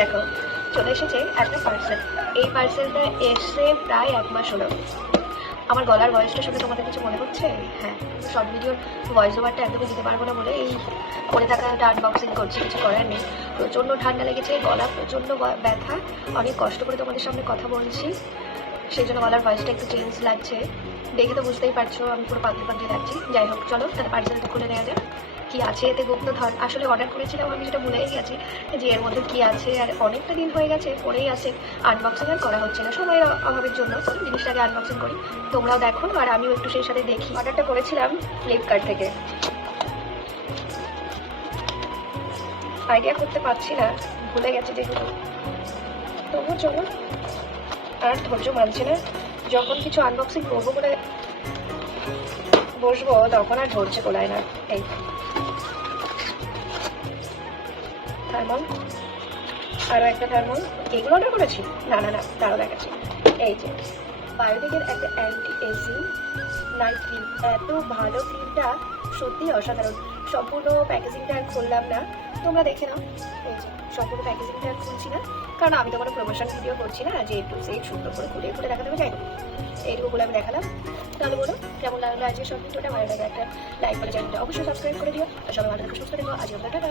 দেখো চলে এসেছে একটা পার্সেল। এই পার্সেলটা এসে প্রায় 1 মাস হলো। আমার গলার ভয়েসটা শুনে তোমাদের কিছু মনে হচ্ছে? হ্যাঁ, শর্ট ভিডিওর ভয়েস ওভারটা একদমই দিতে পারবো না বলে এই পরে থাকাটা আনবক্সিং করছি, কিছু করার নেই। প্রচণ্ড ঠান্ডা লেগেছে, গলা প্রচণ্ড ব্যথা, অনেক কষ্ট করে তোমাদের সামনে কথা বলছি, সেই জন্য গলার ভয়েসটা একটু চেঞ্জ লাগছে। দেখে তো বুঝতেই পারছো আমি পুরো পাতলি পাতলি লাগছি। যাই হোক, চলো তাহলে পার্সেলটা খুলে নেওয়া যাক। কী আছে এতে গুপ্তধন? আসলে অর্ডার করেছিলাম, আমি সেটা ভুলেই গেছি যে এর মধ্যে কী আছে। আর অনেকটা দিন হয়ে গেছে, পরেই আছে, আনবক্সিং আর করা হচ্ছে না সময়ের অভাবের জন্য। চলো জিনিসটাকে আনবক্সিং করি, তোমরাও দেখো আর আমিও একটু সেই সাথে দেখি। অর্ডারটা করেছিলাম ফ্লিপকার্ট থেকে। আইডিয়া করতে পারছি না, ভুলে গেছি যেহেতু। তবু চলো, আর ধৈর্য মানছে না। যখন কিছু আনবক্সিং করবো বলে বসবো তখন আর ধৈর্য কোলায় না। এই থার্মল, আরও একটা থার্মল। এগুলো অর্ডার করেছি? না না না, তারও দেখাচ্ছি। এই যে বায়োটিকের একটা অ্যান্টি এজিং নাইট ক্রিম। এত ভালো ক্রিমটা, সত্যি অসাধারণ। সম্পূর্ণ প্যাকেজিংটা আর খুললাম না, তোমরা দেখে নাও। এই যে সম্পূর্ণ প্যাকেজিংটা আর খুলছি না, কারণ আমি তো কোনো প্রমোশন ভিডিও করছি না যে একটু সেই সুন্দর করে খুলে খুলে দেখাতে হবে। যাই হোক, এইটুকুগুলো আমি দেখালাম। তাহলে বলো কেমন লাগলো আজকে সব ভিডিওটা? ভালো লাগে একটা লাইক করে চ্যানেলটা অবশ্যই সাবস্ক্রাইব করে দিও। আর সবাই ভালো থেকে সুস্থ থেকো। আজকে টাটা।